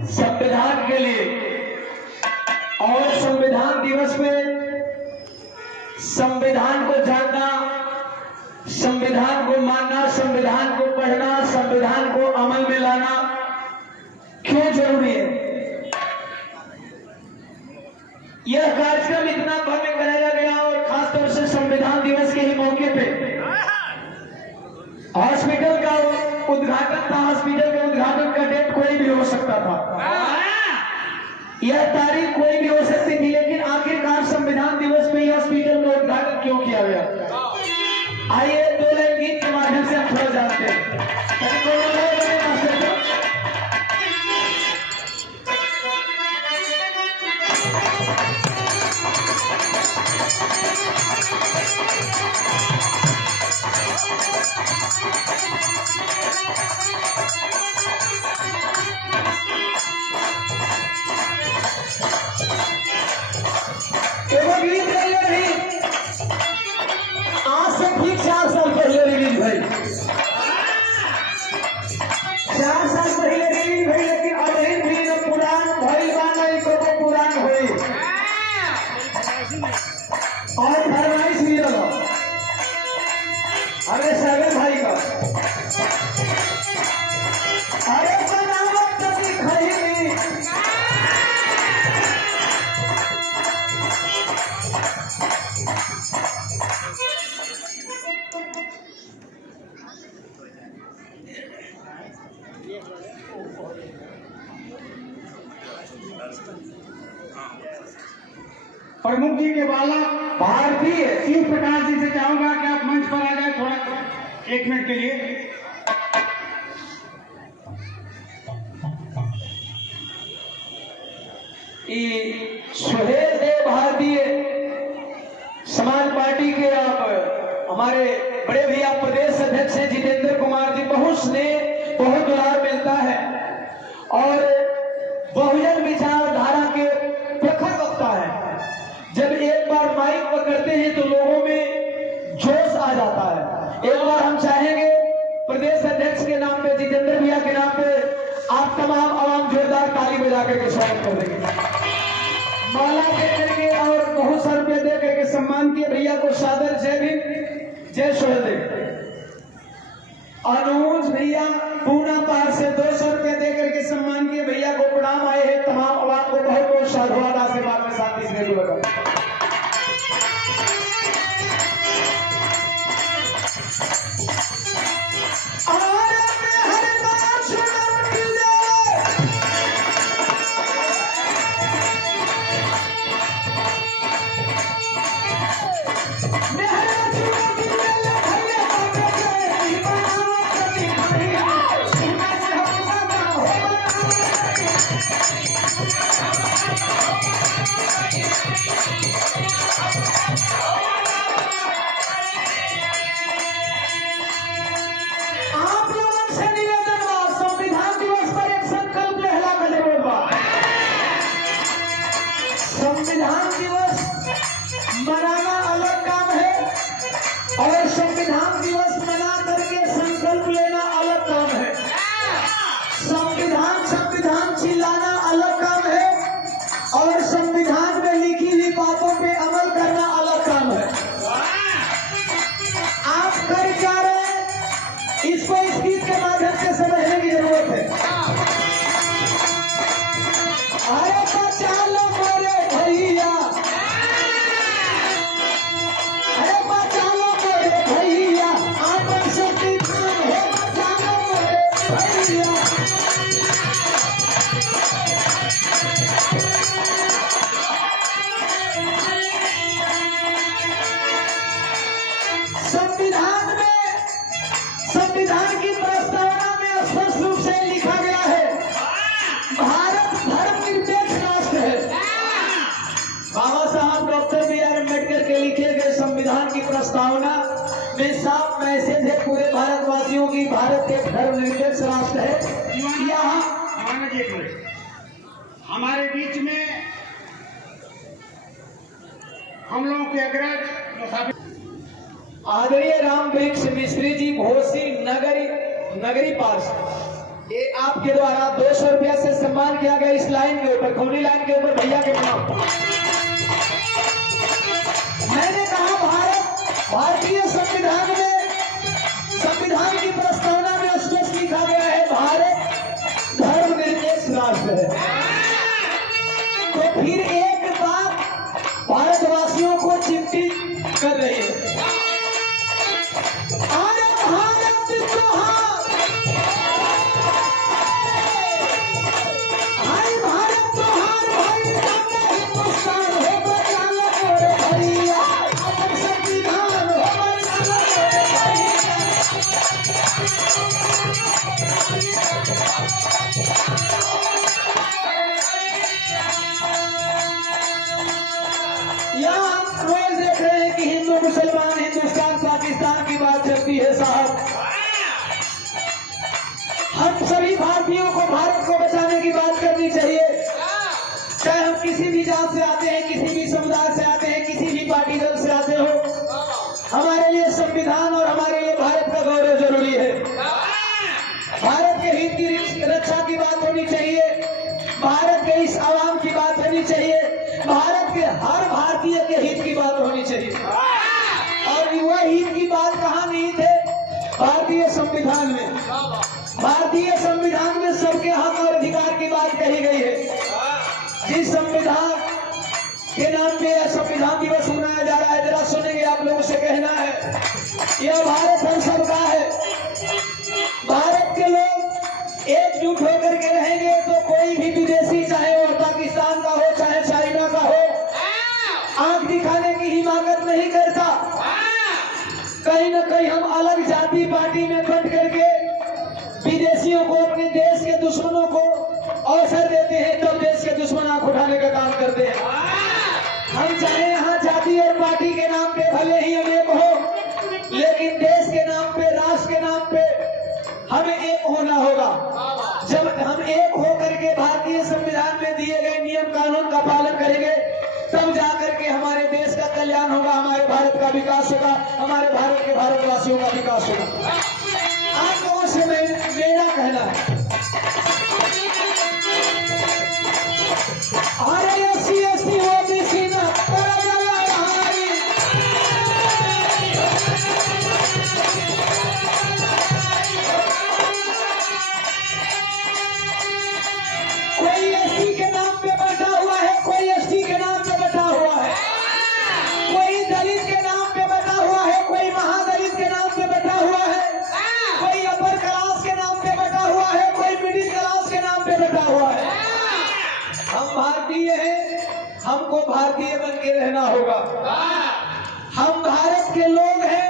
संविधान के लिए और संविधान दिवस में संविधान को जानना, संविधान को मानना, संविधान को पढ़ना, संविधान को अमल में लाना क्यों जरूरी है। यह कार्यक्रम इतना भव्य कराया गया और खासतौर से संविधान दिवस के ही मौके पे हॉस्पिटल का उद्घाटन था। हॉस्पिटल के उद्घाटन का डेट कोई भी हो सकता था, यह तारीख कोई भी हो सकती थी, लेकिन आखिरकार संविधान दिवस में हॉस्पिटल का उद्घाटन क्यों किया गया। आइए दो लाइन गीत के माध्यम से हम थोड़ा जानते हैं। आज से ठीक 4 साल पहले रिलीज भाई, 4 साल पहले रिलीज भाई, लेकिन अभी भी न पुरान भाई नहीं को पुरान हुई और फरमाइश मिलल अरे सागर भाई का, अरे बनावट तो दिखाई नहीं। प्रमुख जी के बालक भारतीय शिव प्रकाश जी से चाहूंगा कि आप मंच पर आ जाए थोड़ा 1 मिनट के लिए। सुहेल देव भारतीय समाज पार्टी के आप हमारे बड़े भैया प्रदेश अध्यक्ष हैं जितेंद्र कुमार जी, बहुत स्नेह बहुत दुलार मिलता है और बहुजन विचारधारा के प्रखर वक्ता है। जब एक बार माइक पकड़ते हैं तो लोगों में जोश आ जाता है। एक बार हम चाहेंगे प्रदेश अध्यक्ष के नाम पे, जितेंद्र भैया के नाम पे आप तमाम आवाम जोरदार ताली बजा करके स्वागत कर देंगे। माला दे करके और बहुत सारे रुपये दे करके सम्मान किए भैया को सादर जय भीम जय सोहेलदेव। अनुज भैया पूना पार से 200 रुपये दे करके सम्मान किए भैया को प्रणाम आए हैं। तमाम आवाम को बहुत बहुत साधुवाद आशीर्वाद में शांति से लगा। संविधान दिवस मनाना अलग काम है और संविधान दिवस मना करके संकल्प लेना अलग काम है। संविधान संविधान चिल्लाना अलग काम है और संविधान में लिखी हुई बातों पे अमल करना अलग काम है। आप कर क्या रहे हैं इसको इस गीत के माध्यम से समझने की जरूरत है। अरे बचा लो मेरे भैया, अरे बचा लो मेरे भैया, आपन संविधान है, बचा लो मेरे भैया। संविधान में, संविधान की प्रस्तावना में स्पष्ट रूप से लिखा गया है भारत धर्मनिरपेक्ष राष्ट्र है। बाबा साहब डॉक्टर बी.आर. अम्बेडकर के लिखे गए संविधान की प्रस्तावना में साफ मैसेज है पूरे भारतवासियों की, भारत एक धर्मनिरपेक्ष राष्ट्र है। यहाँ हमारे बीच में हम लोगों के अग्रज मुसाफिर आदरणीय राम वृक्ष मिश्री जी, घोसी नगरी पार्षद, ये आपके द्वारा 200 रुपया से सम्मान किया गया इस लाइन के ऊपर, कौनी लाइन के ऊपर, भैया के नाम पर। मैंने कहा भारतीय संविधान में, संविधान की प्रस्तावना में स्पष्ट लिखा गया है भारत धर्मनिरपेक्ष राष्ट्र है। तो फिर एक बात भारतवासियों को चिंतित कर रही है। अरे भारत त्योहार, हाय भारत त्योहार, भाई जाता हिंदुस्तान हो बचाना मोरे भैया, अपन संविधान हो बचाना मोरे भैया। यहाँ हम रोज देख रहे हैं कि हिंदू मुसलमान, हिंदुस्तान पाकिस्तान की बात चलती है साहब। हम सभी भारतीयों को भारत को बचाने की बात करनी चाहिए। चाहे हम किसी भी जात से आते हैं, किसी भी समुदाय से आते हैं, किसी भी पार्टी दल से आते हो, हमारे लिए संविधान और हमारे लिए भारत का गौरव जरूरी है। भारत के हित की रक्षा की बात होनी चाहिए, भारत के इस आवाम की बात होनी चाहिए, भारत के हर भारतीय के हित की बात होनी चाहिए। और वह हित की बात कहाँ नहीं थे? भारतीय संविधान में। भारतीय संविधान में सबके हक और अधिकार की बात कही गई है। जिस संविधान के नाम पे यह संविधान दिवस मनाया जा रहा है, जरा सुनेंगे आप लोगों से कहना है, यह भारत हम सबका है। भारत के लोग एकजुट होकर के रहेंगे तो कोई भी विदेशी, चाहे वो पाकिस्तान का हो, चाहे चाइना का हो, आंख दिखाने की हिमाकत नहीं करता। कहीं न कहीं हम अलग जाति पार्टी में बंट करके विदेशियों को, अपने देश के दुश्मनों को अवसर देते हैं, तब देश के दुश्मन आंख उठाने का काम करते हैं। हम चाहे यहाँ जाति और पार्टी के नाम पे भले ही हम एक हो, लेकिन देश के नाम पे, राष्ट्र के नाम पे हमें एक होना होगा। जब हम एक होकर के भारतीय संविधान में दिए गए नियम कानून का पालन करेंगे, तब जाकर के हमारे देश का कल्याण होगा, हमारे भारत का विकास होगा, हमारे भारत के भारतवासियों का विकास होगा। आप लोगों से मेरा कहना है, अरे SC OBC ना कोई SC के नाम पे बैठा हुआ है, कोई ST के नाम पे बैठा हुआ है, कोई दलित के नाम पे बैठा हुआ है, कोई महादलित के नाम पे बैठा हुआ है, कोई अपर क्लास के नाम पे बैठा हुआ है, कोई मिडिल क्लास के नाम पे बैठा हुआ है। हम भारतीय हैं, हमको भारतीय बन के रहना होगा। हम भारत के लोग हैं।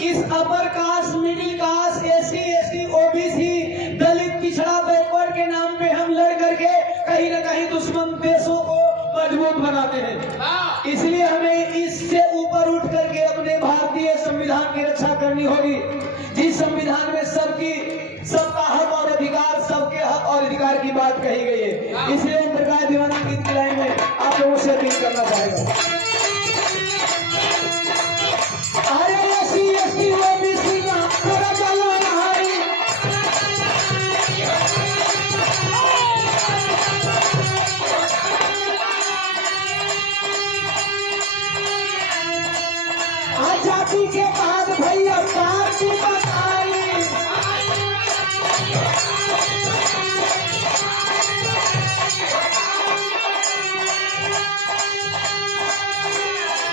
इस upper caste, middle caste, SC ST OBC, दलित, पिछड़ा, बैकवर्ड के नाम पे हम लड़ करके कहीं न कहीं दुश्मन देशों को मजबूत बनाते हैं। इसलिए हमें इससे ऊपर उठ करके अपने भारतीय संविधान की रक्षा करनी होगी, जिस संविधान में सबका हक और अधिकार, सबके हक और अधिकार की बात कही गई है। इसलिए ओम प्रकाश दीवाना गीत की लाइन में आप लोगों से अपील करना चाहेगा। अरे SC ST OBC का थोड़ा चलो भाई, आजादी के बाद भैया पार्टी बताई,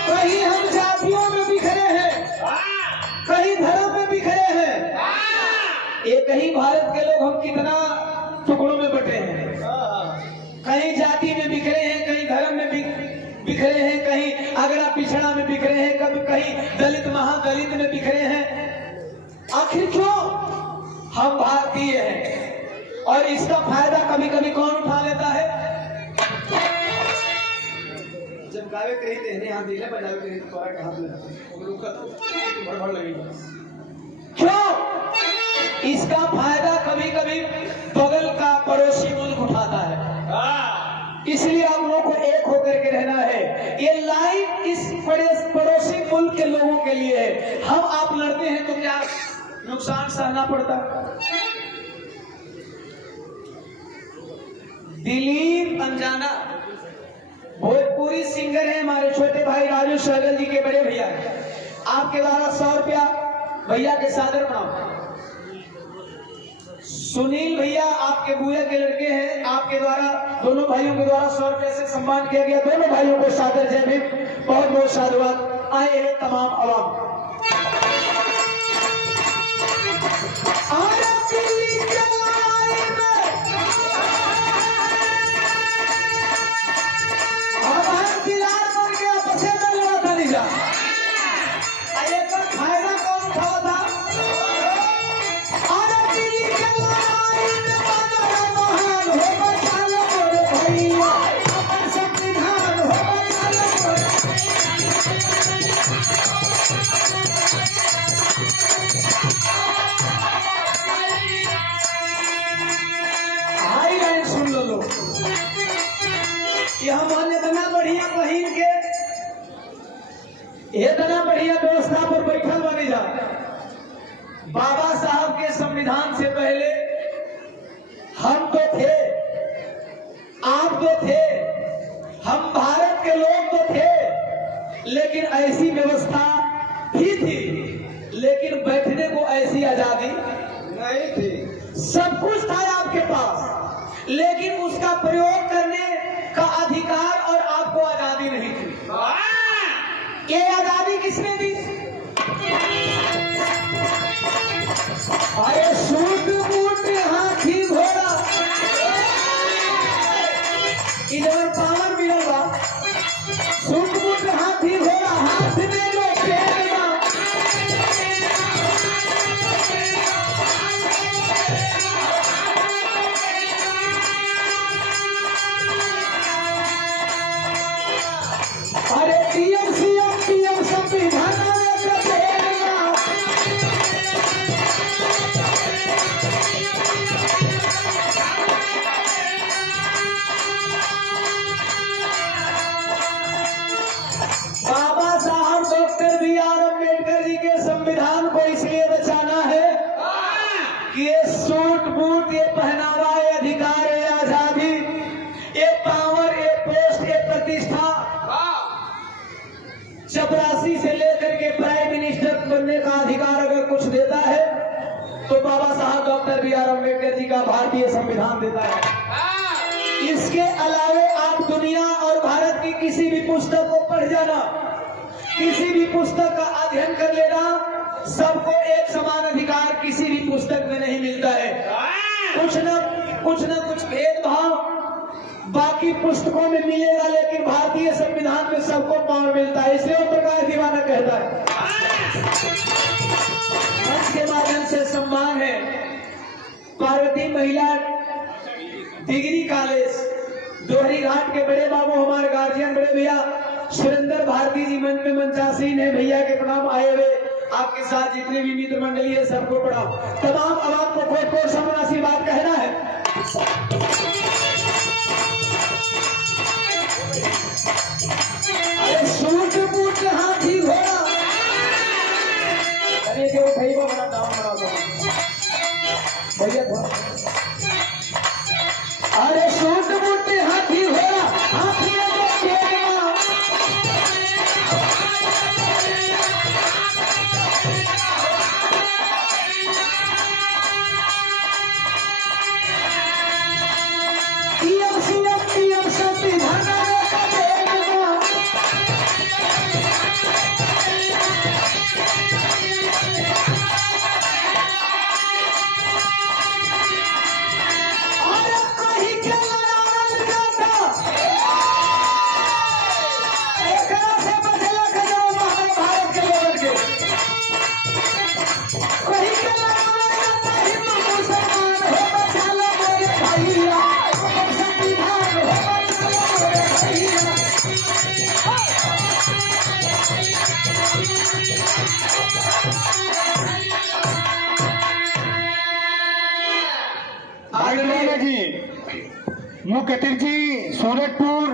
कहीं हम जातियों में बिखरे हैं, कहीं धर्म में बिखरे हैं। एक ही भारत के लोग हम कितना टुकड़ों में बटे हैं, कहीं जाति में बिखरे हैं, कहीं धर्म में बिखरे हैं, कहीं अगड़ा पिछड़ा में बिखरे हैं, कभी कहीं दलित महादलित में बिखरे हैं। आखिर क्यों? हम भारतीय हैं और इसका फायदा कभी कभी कौन उठा लेता है? जब गावे कहीं तेरे यहाँ दिले बजावे कहीं तोरा के हाथ में भड़बड़ लगेगा। क्यों? इसका फायदा कभी कभी बगल का पड़ोसी मुल्क उठाता है। इसलिए आप लोगों को एक होकर के रहना है। ये लाइन इस पड़ोसी मुल्क के लोगों के लिए है। हम आप लड़ते हैं तो क्या नुकसान सहना पड़ता? दिलीप अंजाना भोजपुरी सिंगर है, हमारे छोटे भाई राजू सहगल जी के बड़े भैया, आपके द्वारा 100 रुपया भैया के सादर प्रणाम। सुनील भैया आपके बुआ के लड़के हैं, आपके द्वारा दोनों भाइयों के द्वारा 100 रुपये से सम्मान किया गया। दोनों भाइयों को सादर जय भीम, बहुत बहुत साधुवाद। आए हैं तमाम आवाम। इतना बढ़िया व्यवस्था पर बैठल बनी जा। बाबा साहब के संविधान से पहले हम तो थे, आप तो थे, हम भारत के लोग तो थे, लेकिन ऐसी व्यवस्था भी थी, लेकिन बैठने को ऐसी आजादी नहीं थी। सब कुछ था आपके पास, लेकिन उसका प्रयोग करने का अधिकार और आपको आजादी नहीं थी। ये आजादी किसने दी? अरे सूट बूट हाथी घोड़ा इधर पावर मिलल बा। सूट बूट हाथी घोड़ा हाथ में लो पेड़ बा। अरे पीएम सीएम पीएम संविधान बाबा साहब डॉक्टर बी.आर. अम्बेडकर जी के संविधान को इसलिए बचाना है कि ये सूट बूट, ये पहनावा, ये अधिकार, ये आजादी, ये पावर, ये पोस्ट, ये प्रतिष्ठा चपरासी से लेकर के प्राइम मिनिस्टर बनने का अधिकार अगर कुछ देता है तो बाबा साहब डॉक्टर बी.आर. अम्बेडकर जी का भारतीय संविधान देता है। इसके अलावे आप दुनिया और भारत की किसी भी पुस्तक को पढ़ जाना, किसी भी पुस्तक का अध्ययन कर लेना, सबको एक समान अधिकार किसी भी पुस्तक में नहीं मिलता है। कुछ न कुछ भेदभाव बाकी पुस्तकों में मिलेगा, लेकिन भारतीय संविधान में सबको पावर मिलता है। इसलिए ओम प्रकाश दीवाना कहता है। मंच के माध्यम से सम्मान है पार्वती महिला डिग्री कॉलेज दोहरी घाट के बड़े बाबू, हमारे गार्जियन बड़े भैया सुरेंद्र भारती जी मंच में मंचासीन है। भैया के प्रणाम आए हुए, आपके साथ जितने भी मित्र मंडली है सबको प्रणाम। तमाम आवाम को कोट कोट समासी बात कहना है। अरे सूट बूट हाथी घोड़ा, अरे जो भैया बड़ा डाउन बना दो भैया थोड़ा। अरे सूट बूट हाथी घोड़ा हाथी मुख्य अतिथि जी सूरजपुर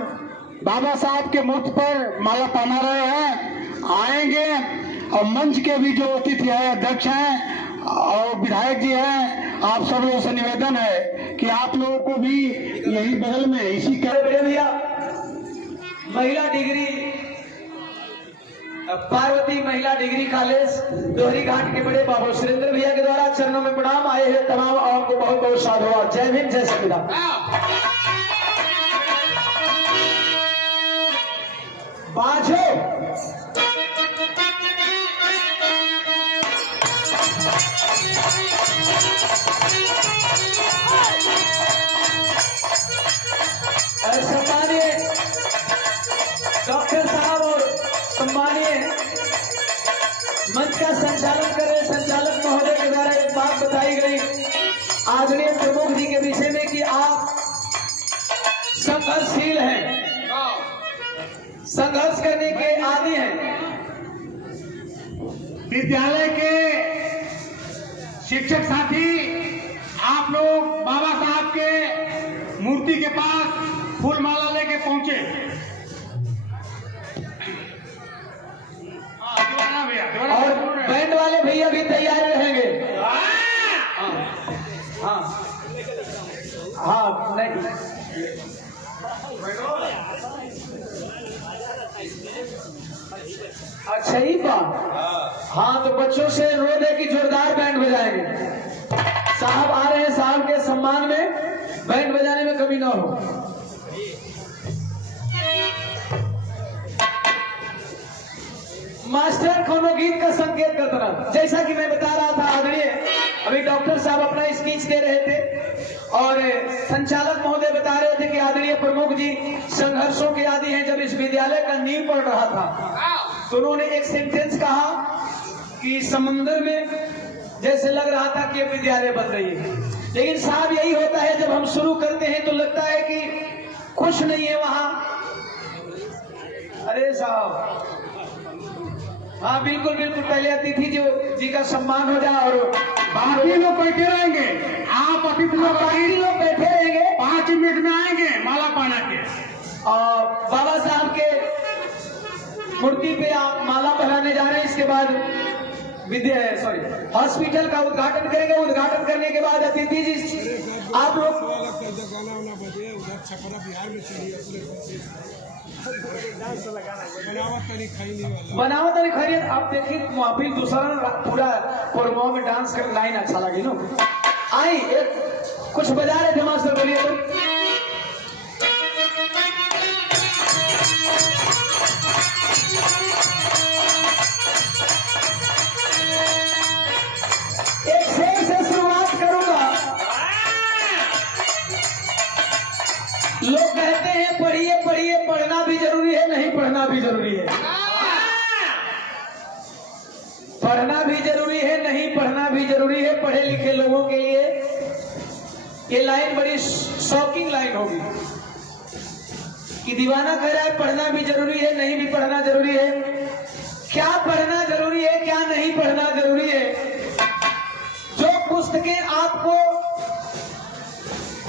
बाबा साहब के मूर्ति पर माला पहना रहे हैं, आएंगे। और मंच के भी जो अतिथि है, अध्यक्ष हैं और विधायक जी हैं आप सब लोगों से निवेदन है कि आप लोगों को भी यही बगल में इसी बड़े भैया महिला डिग्री पार्वती महिला डिग्री कॉलेज दोहरी घाट के बड़े बाबू सुरेंद्र भैया के द्वारा चरणों में प्रणाम आए हैं तमाम और को बहुत बहुत साधुवाद। जय भीम जय संविधान। बाजो सम्मानीय डॉक्टर साहब और सम्मानीय मंच का संचालन कर रहे संचालक महोदय के द्वारा एक बात बताई गई आदरणीय प्रमुख जी के विषय में कि आप संघर्षशील हैं, संघर्ष करने के आदी हैं। विद्यालय के शिक्षक साथी आप लोग बाबा साहब के मूर्ति के पास फूल माला लेके पहुंचे। और बैंड वाले भैया भी तैयार रहेंगे। हाँ हाँ नहीं अच्छा ही बात। हाँ तो बच्चों से अनुरोध है कि जोरदार बैंड बजाएंगे। साहब आ रहे हैं, साहब के सम्मान में बैंड बजाने में कमी ना हो। मास्टर कोनो गीत का संकेत करता रहा। जैसा कि मैं बता रहा था आदरणीय अभी डॉक्टर साहब अपना स्पीच दे रहे थे और संचालक महोदय बता रहे थे कि आदरणीय प्रमुख जी संघर्षों के आदी हैं। जब इस विद्यालय का नींव पड़ रहा था तो उन्होंने एक सेंटेंस कहा कि समुद्र में जैसे लग रहा था कि विद्यालय बन रही है, लेकिन साहब यही होता है जब हम शुरू करते हैं तो लगता है कि कुछ नहीं है वहां। अरे साहब हाँ बिल्कुल बिल्कुल, पहले अतिथि जी का सम्मान हो जाए और बाकी लोग बैठे रहेंगे। आप अतिथि लोग बाकी लोग बैठे रहेंगे, 5 मिनट में आएंगे माला पाना के। और बाबा साहब के मूर्ति पे आप माला पहनाने जा रहे हैं। इसके बाद हॉस्पिटल का उद्घाटन करेंगे। उद्घाटन करने के बाद अतिथि जी आप लोग बनावत नहीं खरीद। आप देखिए महफिल दूसरा पूरा प्रोग्राम में डांस कर लाइन अच्छा लगे नो। आई एक कुछ बजा रहे थे मास्टर, बोलिए तो। एक शेर से शुरुआत करूंगा। लोग कहते हैं पढ़िए पढ़िए, पढ़ना भी जरूरी है, नहीं पढ़ना भी जरूरी है। पढ़ना भी जरूरी है, नहीं पढ़ना भी जरूरी है। पढ़े लिखे लोगों के लिए ये लाइन बड़ी शॉकिंग लाइन होगी कि दीवाना कह रहा है पढ़ना भी जरूरी है, नहीं भी पढ़ना जरूरी है। क्या पढ़ना जरूरी है, क्या नहीं पढ़ना जरूरी है? जो पुस्तकें आपको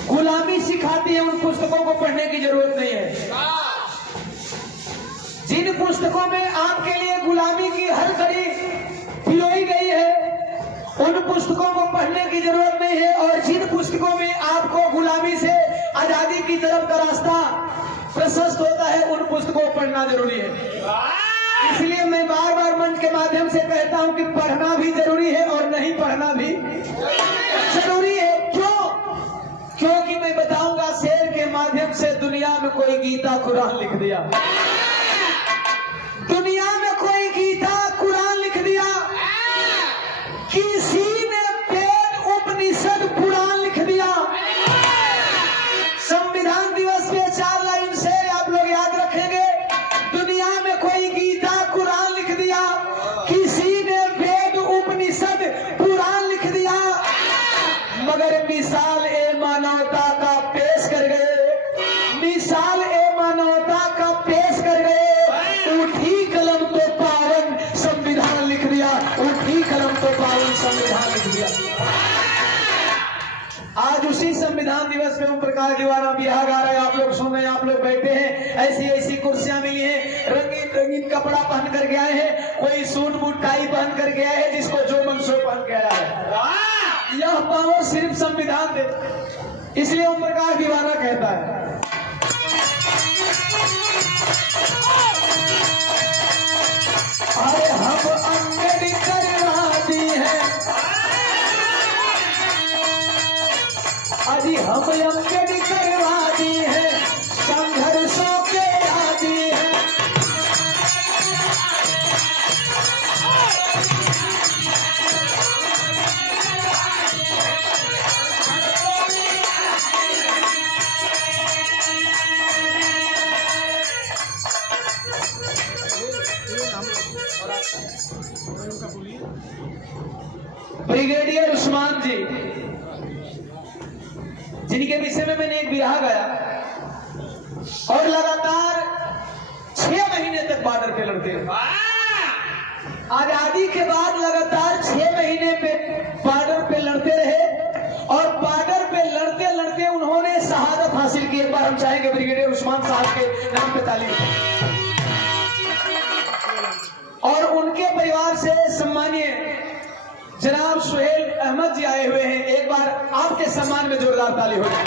गुलामी सिखाती है उन पुस्तकों को पढ़ने की जरूरत नहीं है। जिन पुस्तकों में आपके लिए गुलामी की हर घड़ी पिरोई गई है उन पुस्तकों को पढ़ने की जरूरत नहीं है। और जिन पुस्तकों में आपको गुलामी से आजादी की तरफ का रास्ता प्रशस्त होता है उन पुस्तकों को पढ़ना जरूरी है। इसलिए मैं बार बार मंच के माध्यम से कहता हूं कि पढ़ना भी जरूरी है और नहीं पढ़ना भी जरूरी है। क्यों? क्योंकि मैं बताऊंगा शेर के माध्यम से दुनिया में कोई गीता कुरान लिख दिया, दुनिया में कोई गीता कुरान लिख दिया, किसी ने वेद उपनिषद पुराण लिख दिया। संविधान दिवस पे 4 लाइन से आप लोग याद रखेंगे। दुनिया में कोई गीता कुरान लिख दिया, किसी ने वेद उपनिषद पुराण लिख दिया, मगर मिसाल ए मानवता का पेश कर गए, मिसाल ए मानवता का पेश कर गए। उठी कलम तो पावन संविधान लिख दिया, उठी कलम तो पावन संविधान लिख दिया। आज उसी संविधान दिवस में ओम प्रकाश दीवाना बिहार गा रहे हैं, आप लोग सुन रहे हैं, आप लोग बैठे हैं। ऐसी ऐसी कुर्सियां मिली हैं, रंगीन रंगीन कपड़े कपड़ा पहन करके आए हैं, कोई सूट बूट टाई पहन करके आए हैं, जिसको जो मन सो पहन के आया है। यह पावर सिर्फ संविधान दे, इसलिए ओम प्रकाश दीवाना कहता है अरे हम अम्बेडकरवादी हैं, अजी हम अम्बेडकरवादी हैं, संघर्षों के आदी हैं। ब्रिगेडियर उस्मान जी, जिनके विषय में मैंने एक बिरहा गाया और लगातार 6 महीने तक बॉर्डर पे लड़ते रहे। आजादी के बाद लगातार 6 महीने पे बॉर्डर पे लड़ते रहे और बॉर्डर पे लड़ते लड़ते उन्होंने शहादत हासिल की। एक बार हम चाहेंगे ब्रिगेडियर उस्मान साहब के नाम पे ताली। और उनके परिवार से सम्मानीय जनाब सुहेल अहमद जी आए हुए हैं, एक बार आपके सम्मान में जोरदार ताली हो जाए।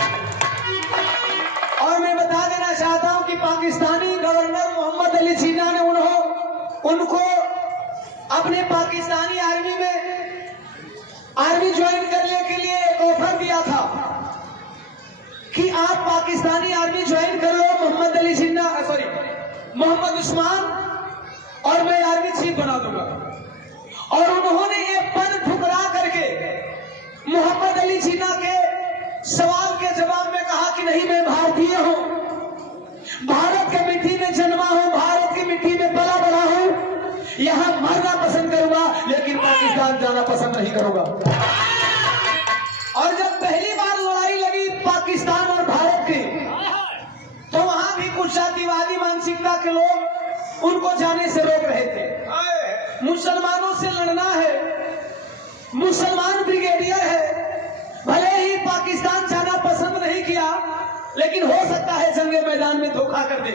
और मैं बता देना चाहता हूं कि पाकिस्तानी गवर्नर मोहम्मद अली जिन्ना ने उनको अपने पाकिस्तानी आर्मी में आर्मी ज्वाइन करने के लिए एक ऑफर दिया था कि आप पाकिस्तानी आर्मी ज्वाइन कर लो, मोहम्मद उस्मान, और मैं आर्मी चीफ बना दूंगा। और उन्होंने ये पद ठुकरा करके मोहम्मद अली जिन्ना के सवाल के जवाब में कहा कि नहीं, मैं भारतीय हूं, भारत की मिट्टी में जन्मा हूं, भारत की मिट्टी में पला बड़ा हूं, यहां मरना पसंद करूंगा लेकिन पाकिस्तान जाना पसंद नहीं करूंगा। और जब पहली बार लड़ाई लगी पाकिस्तान और भारत की, तो वहां भी कुछ जातिवादी मानसिकता के लोग उनको जाने से रोक रहे थे। मुसलमानों से लड़ना है, मुसलमान ब्रिगेडियर है, भले ही पाकिस्तान जाना पसंद नहीं किया, लेकिन हो सकता है जंगे मैदान में धोखा कर दे।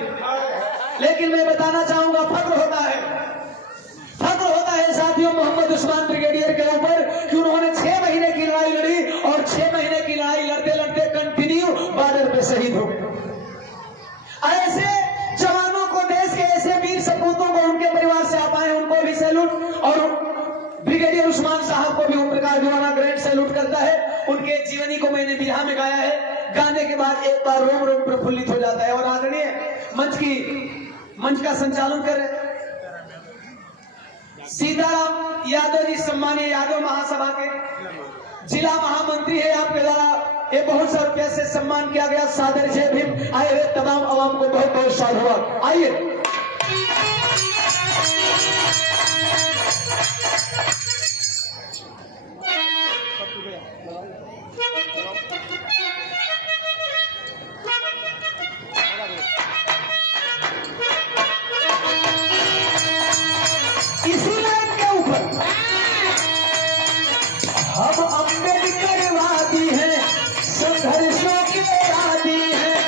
लेकिन मैं बताना चाहूंगा, फख्र होता है साथियों मोहम्मद उस्मान ब्रिगेडियर के ऊपर कि उन्होंने 6 महीने की लड़ाई लड़ी और 6 महीने की लड़ाई लड़ते लड़ते कंटिन्यू बॉर्डर पे शहीद हो गए। ऐसे जवानों को, देश के ऐसे वीर सपूतों को, उनके परिवार से आप आए, उनको भी सैल्यूट। और ब्रिगेडियर उस्मान साहब को भी ओम प्रकाश दीवाना ग्रैंड सैल्यूट करता है। उनके जीवनी को मैंने बिरहा में गाया है, गाने के बाद एक बार रोम रोम प्रफुल्लित हो जाता है। और आदरणीय मंच का संचालन कर रहे सीताराम यादव जी, सम्मानीय यादव महासभा के जिला महामंत्री है, आपके द्वारा ये बहुत सा रुपया से सम्मान किया गया। सादर जय भीम। आए हुए तमाम आवाम को बहुत बहुत साधुवाद। आइए इसी लाइन के ऊपर हम अम्बेडकरवादी हैं, संघर्षों के आदी हैं।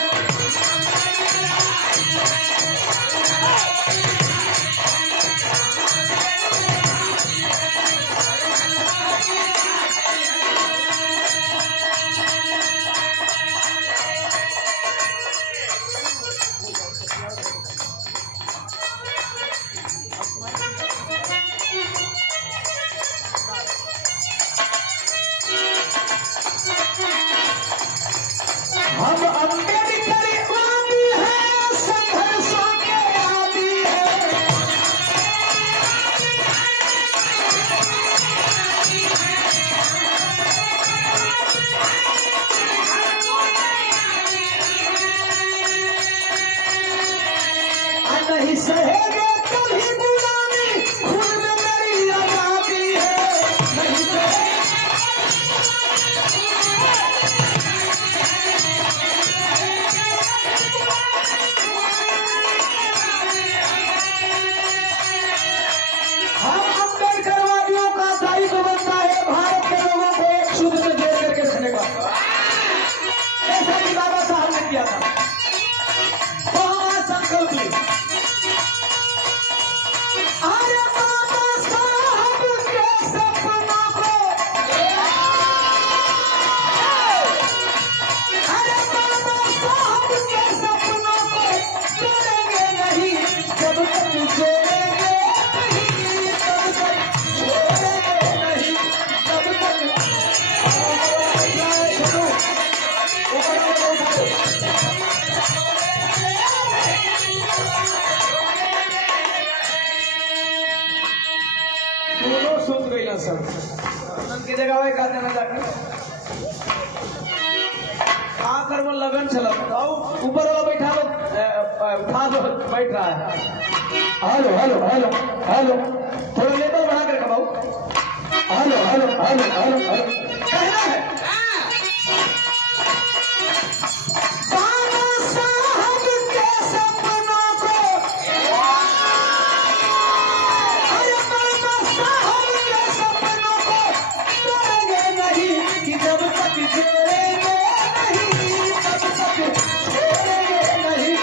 हम अम्बेडकरवादी हैं, संघर्षों के आदी हैं। नहीं सहेंगे कभी गुलामी, खुद में मेरी आजादी है। नहीं सहेंगे दोनों सूत गई ना सब की जगह वही का देना जाकर आकर वो लगन चला बताओ ऊपर वाला बैठा लो उठा दो बैठ रहा है हेलो हेलो हेलो हेलो थोड़ा लेवल बढ़ा कर कबाऊ hello hello hello hello hello कहना है बाबा साहब के सपनों को अरे बाबा साहब के सपनों को तोड़ेंगे नहीं कि जब तक जोड़ेंगे नहीं तब तक छोड़ेंगे नहीं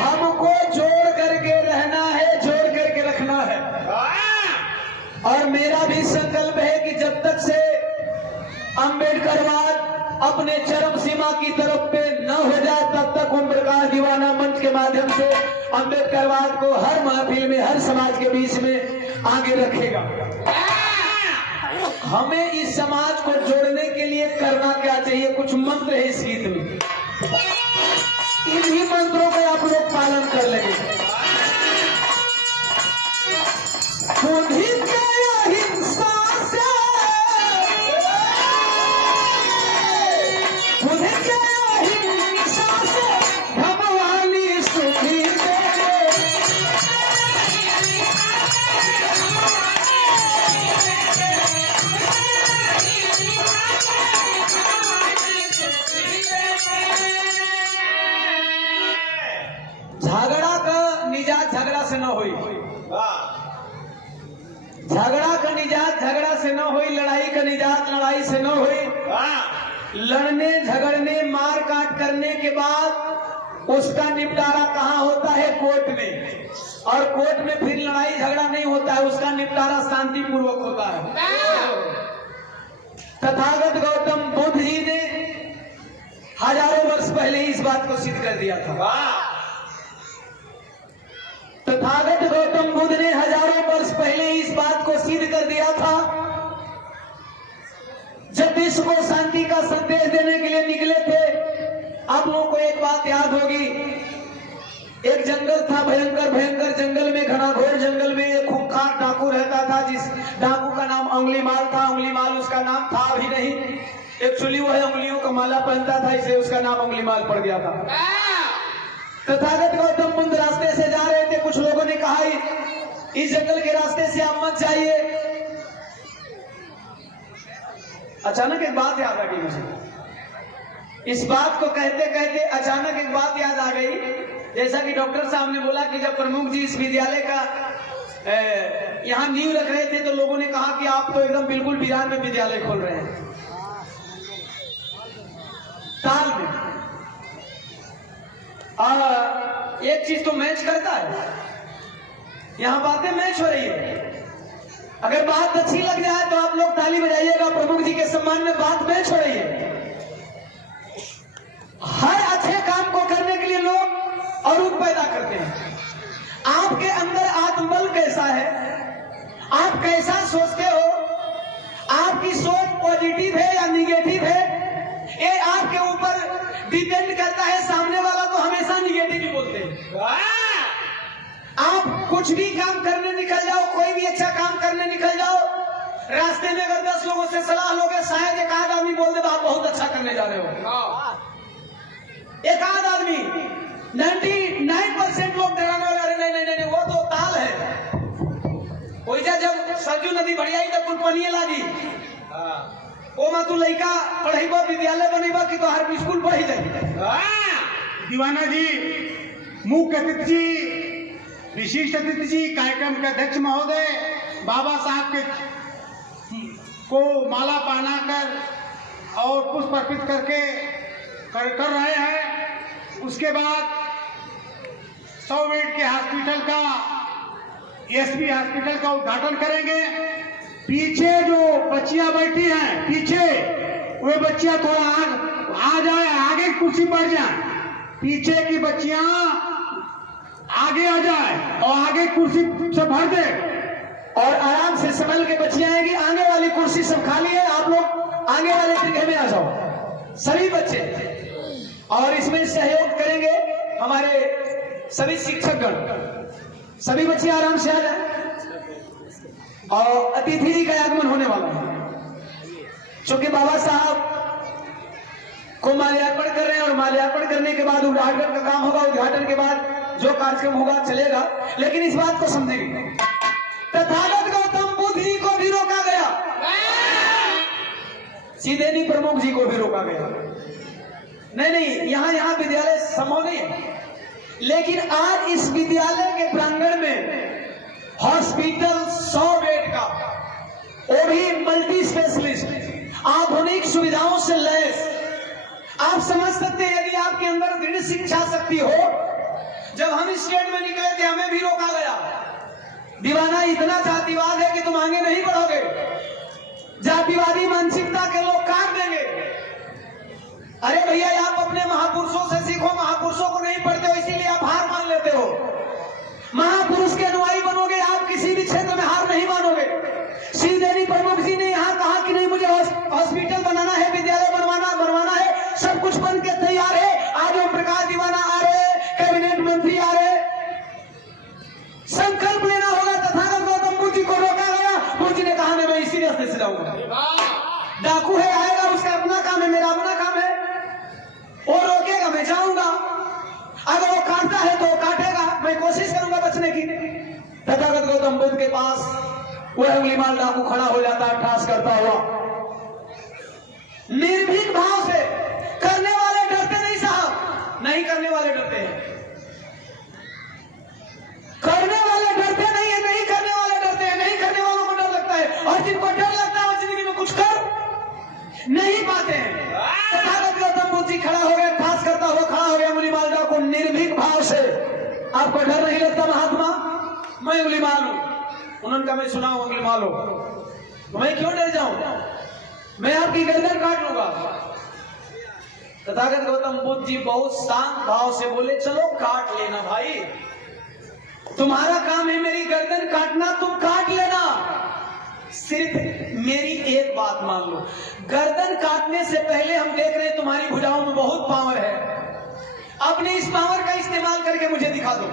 हमको जोड़ करके रहना है जोड़ करके रखना है और मेरा भी संकल्प है कि जब तक से अंबेडकरवाद अपने चरम सीमा की तरफ पे न हो जाए तब तक ओम प्रकाश दीवाना मंच के माध्यम से अंबेडकरवाद को हर महफिल में हर समाज के बीच में आगे रखेगा। हमें इस समाज को जोड़ने के लिए करना क्या चाहिए कुछ मंत्र है इस गीत में इन्हीं मंत्रों का आप लोग पालन कर लेंगे। खुद के अहिंसा से खुद के अहिंसा से भगवानी सुखी दे झगड़ा का निजात झगड़ा से न होई झगड़ा का निजात झगड़ा से न होई लड़ाई का निजात लड़ाई से न होई लड़ने झगड़ने मार काट करने के बाद उसका निपटारा कहाँ होता है कोर्ट में और कोर्ट में फिर लड़ाई झगड़ा नहीं होता है उसका निपटारा शांति पूर्वक होता है। तथागत गौतम बुद्ध जी ने हजारों वर्ष पहले इस बात को सिद्ध कर दिया था। तथागत गौतम बुद्ध ने हजारों वर्ष पहले इस बात को सिद्ध कर दिया था जब विश्व को शांति का संदेश देने के लिए निकले थे। आप लोगों को एक बात याद होगी एक जंगल था भयंकर भयंकर जंगल में घनाघोर जंगल में एक खूंखार डाकू रहता था जिस डाकू का नाम अंगुलीमाल था। अंगुलीमाल उसका नाम था भी नहीं एक्चुअली वो है उंगलियों का माला पहनता था इसलिए उसका नाम अंगुलीमाल पड़ गया था। तथागत गौतम बुद्ध रास्ते से जा रहे थे कुछ लोगों ने कहा इस जंगल के रास्ते से आप मत जाइए। अचानक एक बात याद आ गई मुझे इस बात को कहते कहते अचानक एक बात याद आ गई जैसा कि डॉक्टर साहब ने बोला कि जब प्रमुख जी इस विद्यालय का यहाँ नींव रख रहे थे तो लोगों ने कहा कि आप तो एकदम बिल्कुल बिहार में विद्यालय खोल रहे हैं ताल में। और एक चीज तो मैच करता है यहाँ बातें मैच हो रही है। अगर बात अच्छी लग जाए तो आप लोग ताली बजाइएगा प्रमुख जी के सम्मान में बात मैच हो रही है। हर अच्छे काम को करने के लिए लोग अरूप पैदा करते हैं। आपके अंदर आत्मबल कैसा है आप कैसा सोचते हो आपकी सोच पॉजिटिव है या निगेटिव है ये आपके ऊपर डिपेंड करता है। सामने वाला तो हमेशा निगेटिव ही बोलते हैं। आप कुछ भी काम करने निकल जाओ कोई भी अच्छा काम करने निकल जाओ रास्ते में अगर 10 लोगों से सलाह लोगे शायद एक आध आदमी बोल दे आप बहुत अच्छा करने जा रहे हो। एक आध आदमी 99% लोग डराने वाले नहीं नहीं नहीं वो तो ताल है। वैसा जब सरजू नदी बढ़िया तब कुल पानी लागी ओ मैं तू लड़का पढ़ेबा विद्यालय बनेबा कि तो हर स्कूल पढ़ी जाए। दीवाना जी मुख्य अतिथि जी विशिष्ट अतिथि जी कार्यक्रम के अध्यक्ष महोदय बाबा साहब के को माला पहना कर और पुष्प अर्पित करके कर रहे हैं। उसके बाद 100 बेड के हॉस्पिटल का एसपी हॉस्पिटल का उद्घाटन करेंगे। पीछे जो बच्चियां बैठी हैं पीछे वे बच्चियां थोड़ा आ जाए आगे कुर्सी पर जाए। पीछे की बच्चियां आगे आ जाए और आगे कुर्सी से भर दे और आराम से संभल के बच्चियां आएंगी। आगे वाली कुर्सी सब खाली है, आप लोग आगे वाले जगह में आ जाओ सभी बच्चे। और इसमें सहयोग करेंगे हमारे सभी शिक्षकगण। सभी बच्चे आराम से आ जाए। और अतिथि जी का आगमन होने वाला है, क्योंकि बाबा साहब को माल्यार्पण कर रहे हैं और माल्यार्पण करने के बाद उद्घाटन का काम होगा। उद्घाटन के बाद जो कार्यक्रम होगा चलेगा, लेकिन इस बात को समझेंगे तथागत गौतम बुद्ध जी को भी रोका गया, सीधेनी प्रमुख जी को भी रोका गया। नहीं, यहाँ विद्यालय संभव नहीं है, लेकिन आज इस विद्यालय के प्रांगण में हॉस्पिटल 100 बेड का, वो भी मल्टी स्पेशलिस्ट आधुनिक सुविधाओं से लैस। आप समझ सकते हैं यदि आपके अंदर दृढ़ शिक्षा शक्ति हो। जब हम स्टेट में निकले थे हमें भी रोका गया, दीवाना इतना जातिवाद है कि तुम आगे नहीं बढ़ोगे, जातिवादी मानसिकता के लोग काट देंगे। अरे भैया आप अपने महापुरुषों से सीखो, महापुरुषों को नहीं पढ़ते हो इसीलिए आप हार मान लेते हो। महापुरुष के अनुयायी बनोगे, आप किसी भी क्षेत्र में हार नहीं मानोगे। श्रीदेवी प्रमुख जी ने यहाँ कहा कि नहीं मुझे हॉस्पिटल बनाना है, विद्यालय बनवाना है, सब कुछ बन के तैयार है। आज ओम प्रकाश दीवाना आ रहे, कैबिनेट मंत्री आ रहे, संकल्प लेना होगा। तथागत गौतम बुद्ध जी को रोका गया, बुद्ध जी ने कहा मैं इसी रास्ते से जाऊंगा। डाकू है आएगा, उसका अपना काम है, मेरा अपना काम है, वो रोकेगा मैं जाऊंगा। अगर वो काटता है तो काटेगा, मैं कोशिश करूंगा बचने की। तथागत गौतम बुद्ध के पास वह उंगलीमाल डाकू खड़ा हो जाता है, ठास करता हुआ, निर्भीक भाव से। करने वाले डरते नहीं साहब, नहीं करने वाले डरते हैं, करने वाले डरते नहीं है, नहीं करने वाले डरते हैं। नहीं करने वालों को डर लगता है, और जिनको डर लगता है वो जिंदगी में कुछ कर नहीं पाते हैं। तथागत गौतम बुद्ध जी खड़ा हो गए, ठास करता हुआ खड़ा हो गया उंगलीमाल डाकू निर्भीक भाव से। आपको डर नहीं लगता महात्मा? मैं उंगलीमाल हूं। उन्होंने कहा मैं सुना हूं उंगलीमाल हो, मैं क्यों डर जाऊं, मैं आपकी गर्दन काट लूंगा। तथागत गौतम बुद्ध जी बहुत शांत भाव से बोले चलो काट लेना भाई, तुम्हारा काम है मेरी गर्दन काटना, तुम काट लेना। सिर्फ मेरी एक बात मान लो, गर्दन काटने से पहले हम देख रहे हैं तुम्हारी भुजाओं में बहुत पावर है, अपने इस पावर का इस्तेमाल करके मुझे दिखा दो।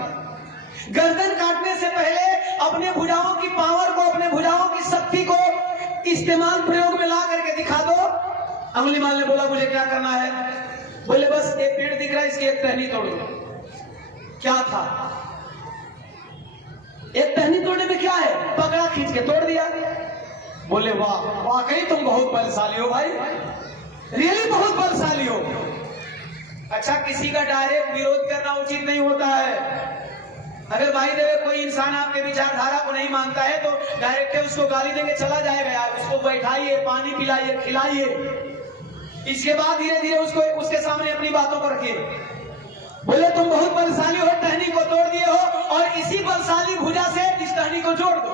गर्दन काटने से पहले अपने भुजाओं की पावर को, अपने भुजाओं की शक्ति को इस्तेमाल प्रयोग में ला करके दिखा दो। अंगुलीमाल ने बोला मुझे क्या करना है? बोले बस एक पेड़ दिख रहा है, इसकी एक टहनी तोड़ दो। क्या था? एक टहनी तोड़ने में क्या है? पकड़ा, खींच के तोड़ दिया। बोले वाह, वाकई तुम बहुत बलशाली हो भाई, रियली बहुत बलशाली हो। अच्छा, किसी का डायरेक्ट विरोध करना उचित नहीं होता है। अगर भाई देवे कोई इंसान आपके विचारधारा को नहीं मानता है तो डायरेक्ट उसको गाली देंगे चला जाएगा यार, उसको बैठाइए, पानी पिलाइए, खिलाइए, इसके बाद धीरे धीरे उसको उसके सामने अपनी बातों को रखिए। बोले तुम बहुत बलशाली हो, टहनी को तोड़ दिए हो और इसी बलशाली भुजा से इस टहनी को जोड़ दो।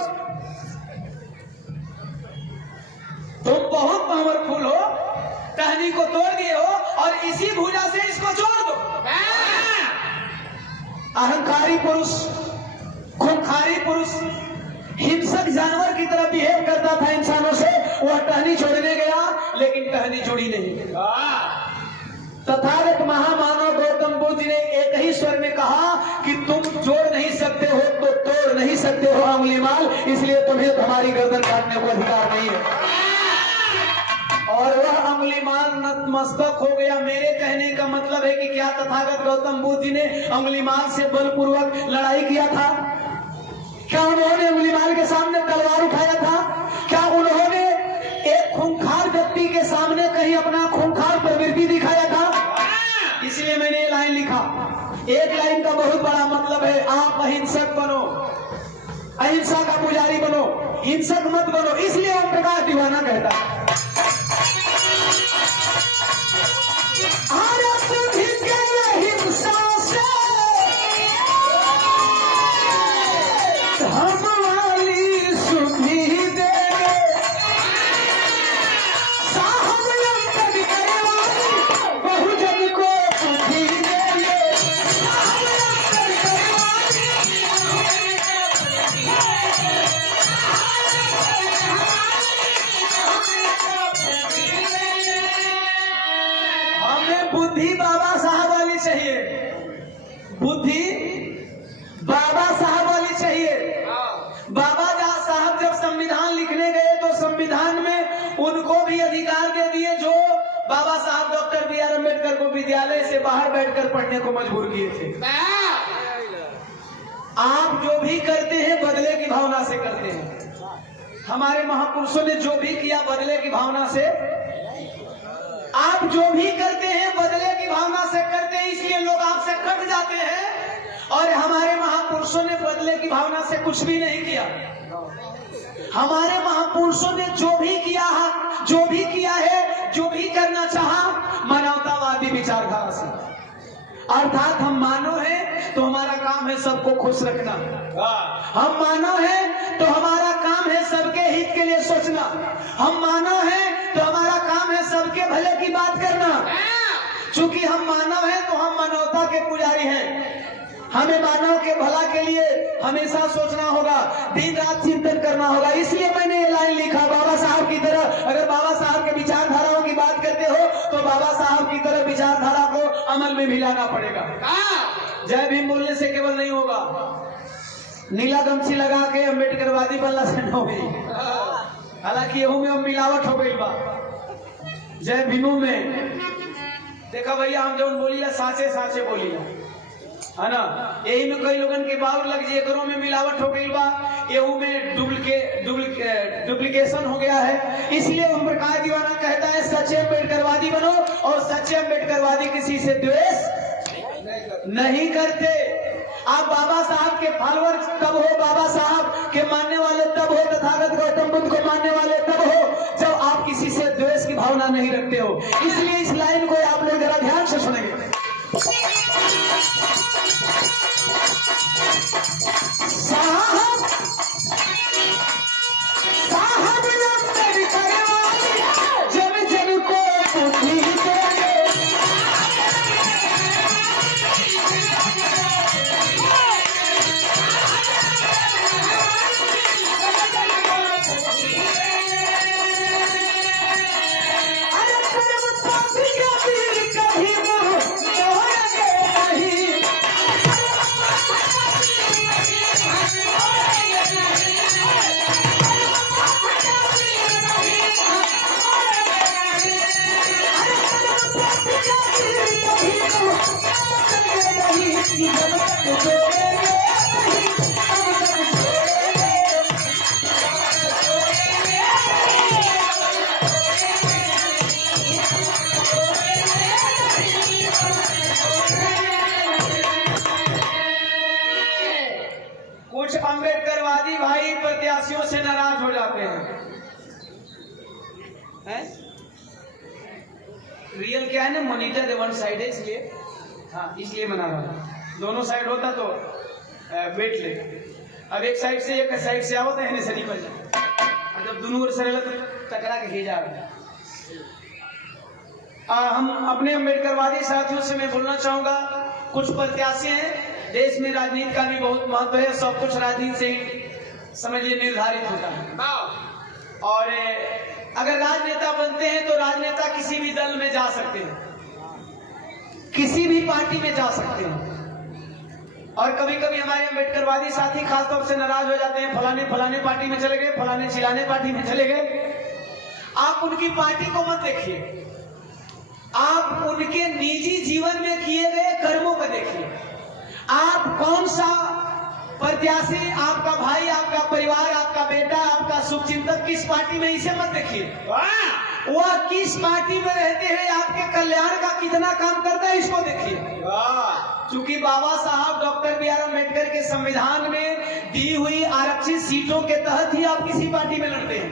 तुम बहुत पावरफुल हो, टहनी को तोड़ दिए हो और इसी भुजा से इसको जोड़ दो। अहंकारी पुरुष, खूंखारी पुरुष, हिंसक जानवर की तरह बिहेव करता था इंसानों से, वह टहनी छोड़ने गया लेकिन टहनी जुड़ी नहीं। तथागत महामानव गौतम बुद्ध ने एक ही स्वर में कहा कि तुम जोड़ नहीं सकते हो तो तोड़ नहीं सकते हो अंगुलीमाल, इसलिए तुम्हें हमारी गर्दन काटने को अधिकार नहीं है। और वह अंगुलीमाल नतमस्तक हो गया। मेरे कहने का मतलब है कि क्या तथागत गौतम बुद्ध जी ने अंगुलीमाल से बलपूर्वक लड़ाई किया था? क्या उन्होंने अंगुलीमाल के सामने तलवार उठाया था? क्या उन्होंने एक खूंखार व्यक्ति के सामने कहीं अपना खूंखार प्रवृत्ति दिखाया था? इसलिए मैंने ये लाइन लिखा। एक लाइन का बहुत बड़ा मतलब है, आप अहिंसक बनो, अहिंसा का पुजारी बनो, हिंसक मत बनो। इसलिए ओम प्रकाश दीवाना कहता है विद्यालय से बाहर बैठकर पढ़ने को मजबूर किए थे। आप जो भी करते हैं बदले की भावना से करते हैं। हमारे महापुरुषों ने जो भी किया बदले की भावना से, आप जो भी करते हैं बदले की भावना से करते हैं, इसलिए लोग आपसे कट जाते हैं। और हमारे महापुरुषों ने बदले की भावना से कुछ भी नहीं किया। हमारे महापुरुषों ने जो भी किया है, जो भी किया है, जो भी करना चाहा, मानवतावादी विचारधारा से। अर्थात हम मानव हैं तो हमारा काम है सबको खुश रखना। हम मानव हैं तो हमारा काम है सबके हित के लिए सोचना। हम मानव हैं तो हमारा काम है सबके भले की बात करना। चूंकि हम मानव हैं तो हम मानवता के पुजारी हैं। हमें मानव के भला के लिए हमेशा सोचना होगा, दिन रात चिंतन करना होगा। इसलिए मैंने ये लाइन लिखा, बाबा साहब की तरह। अगर बाबा साहब के विचारधाराओं की बात करते हो तो बाबा साहब की तरह विचारधारा को अमल में भी लाना पड़ेगा। जय भीम बोलने से केवल नहीं होगा, नीला गमछी लगा के अम्बेडकरवादी बनला से न होगी। हालांकि यहू में अब मिलावट हो गई बा। जय भीमों में देखा भैया, हम जो बोली साचे साचे बोली है ना, यही में कई लोगन के बावर लग जाए, करो में मिलावट हो गई बा, एहू में डुप्लीकेशन हो गया है। इसलिए ओम प्रकाश दीवाना कहता है सच्चे अम्बेडकरवादी बनो, और सच्चे अम्बेडकरवादी किसी से द्वेष नहीं करते। आप बाबा साहब के फॉलोअर तब हो, बाबा साहब के मानने वाले तब हो, तथागत गौतम बुद्ध को मानने वाले तब हो जब आप किसी से द्वेष की भावना नहीं रखते हो। इसलिए इस लाइन को आप लोग जरा ध्यान से सुनेंगे। साहब साहब जब जब को बुद्धि कुछ अम्बेडकरवादी भाई प्रत्याशियों से नाराज हो जाते हैं। रियल क्या है ना, मॉनिटर वन साइड है, इसलिए हाँ इसलिए मना रहा हूँ। दोनों साइड होता तो वेट ले। अब एक साइड से आओ तो है से निकल जाए, और जब दोनों ओर सरल टकरा के भेजा। हम अपने अम्बेडकरवादी साथियों से मैं बोलना चाहूंगा, कुछ प्रत्याशी हैं, देश में राजनीति का भी बहुत महत्व है। सब कुछ राजनीति से ही समझिए निर्धारित होता है। और अगर राजनेता बनते हैं तो राजनेता किसी भी दल में जा सकते हैं, किसी भी पार्टी में जा सकते हैं। और कभी कभी हमारे अम्बेडकरवादी साथी खासतौर से नाराज हो जाते हैं, फलाने फलाने पार्टी में चले गए, फलाने चिलाने पार्टी में चले गए। आप उनकी पार्टी को मत देखिए, आप उनके निजी जीवन में किए गए कर्मों को देखिए। आप कौन सा प्रत्याशी, आपका भाई, आपका परिवार, आपका बेटा, आपका शुभचिंतक किस पार्टी में, इसे मत देखिए। वह किस पार्टी में रहते हुए आपके कल्याण का कितना काम करता है, इसको देखिए। चूंकि बाबा साहब डॉक्टर बी आर अम्बेडकर के संविधान में दी हुई आरक्षित सीटों के तहत ही आप किसी पार्टी में लड़ते हैं।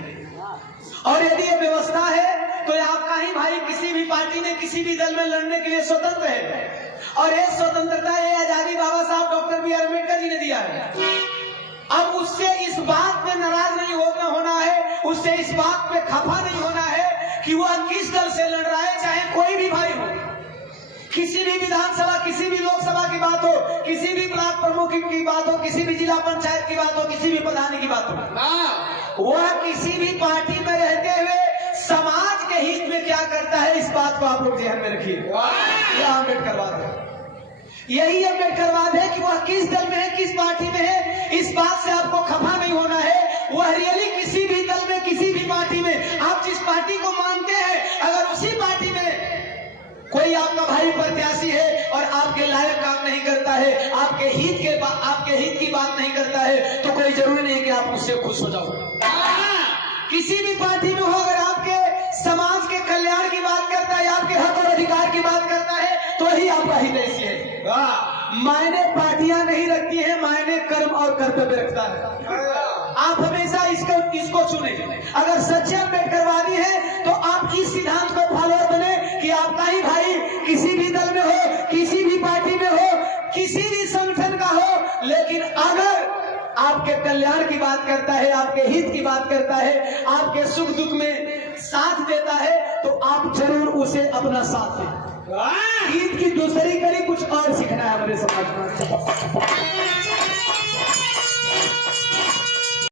और यदि यह व्यवस्था है तो आपका ही भाई किसी भी पार्टी में, किसी भी दल में लड़ने के लिए स्वतंत्र है। और ये स्वतंत्रता, ये आजादी बाबा साहब doctor B are Ambedkar ji ने दिया है। अब उससे इस बात में नाराज नहीं होना है, उससे इस बात पे खफा नहीं होना है कि वह किस दल से लड़ रहा है, चाहे कोई भी भाई हो। किसी भी विधानसभा, किसी भी लोकसभा की बात हो, किसी भी ब्लॉक प्रमुख की बात हो, किसी भी जिला पंचायत की बात हो, किसी भी प्रधान की बात हो, वह किसी भी पार्टी में रहते हुए समाज के हित में क्या करता है, इस बात को आप लोग ध्यान में रखिए। यह अम्बेडकरवाद है, यही अम्बेडकरवाद है कि वह किस दल में है, किस पार्टी में है, इस बात से आपको खफा नहीं होना है। वह रियली किसी भी दल में, किसी भी पार्टी में, आप जिस पार्टी को मानते हैं, अगर उसी पार्टी में कोई आपका भाई प्रत्याशी है और आपके लायक काम नहीं करता है, आपके हित की बात नहीं करता है, तो कोई जरूरी नहीं कि आप उससे खुश हो जाओ। किसी भी पार्टी में हो, अगर आपके समाज के कल्याण की बात करता है, आपके हक और अधिकार की बात करता है, तो ही आपका हितैषी है। मायने पार्टियां नहीं रखती है, मायने कर्म और कर्तव्य रखता है। आप हमेशा इसको चुने। अगर सच्चे अम्बेडकरवादी है तो आप इस सिद्धांत को फॉलोअर बने कि आपका ही भाई किसी भी दल में हो, किसी भी पार्टी में हो, किसी भी संगठन का हो, लेकिन अगर आपके कल्याण की बात करता है, आपके हित की बात करता है, आपके सुख दुख में साथ देता है, तो आप जरूर उसे अपना साथ दें। हित की दूसरी कड़ी कुछ और सीखना है हमारे समाज में।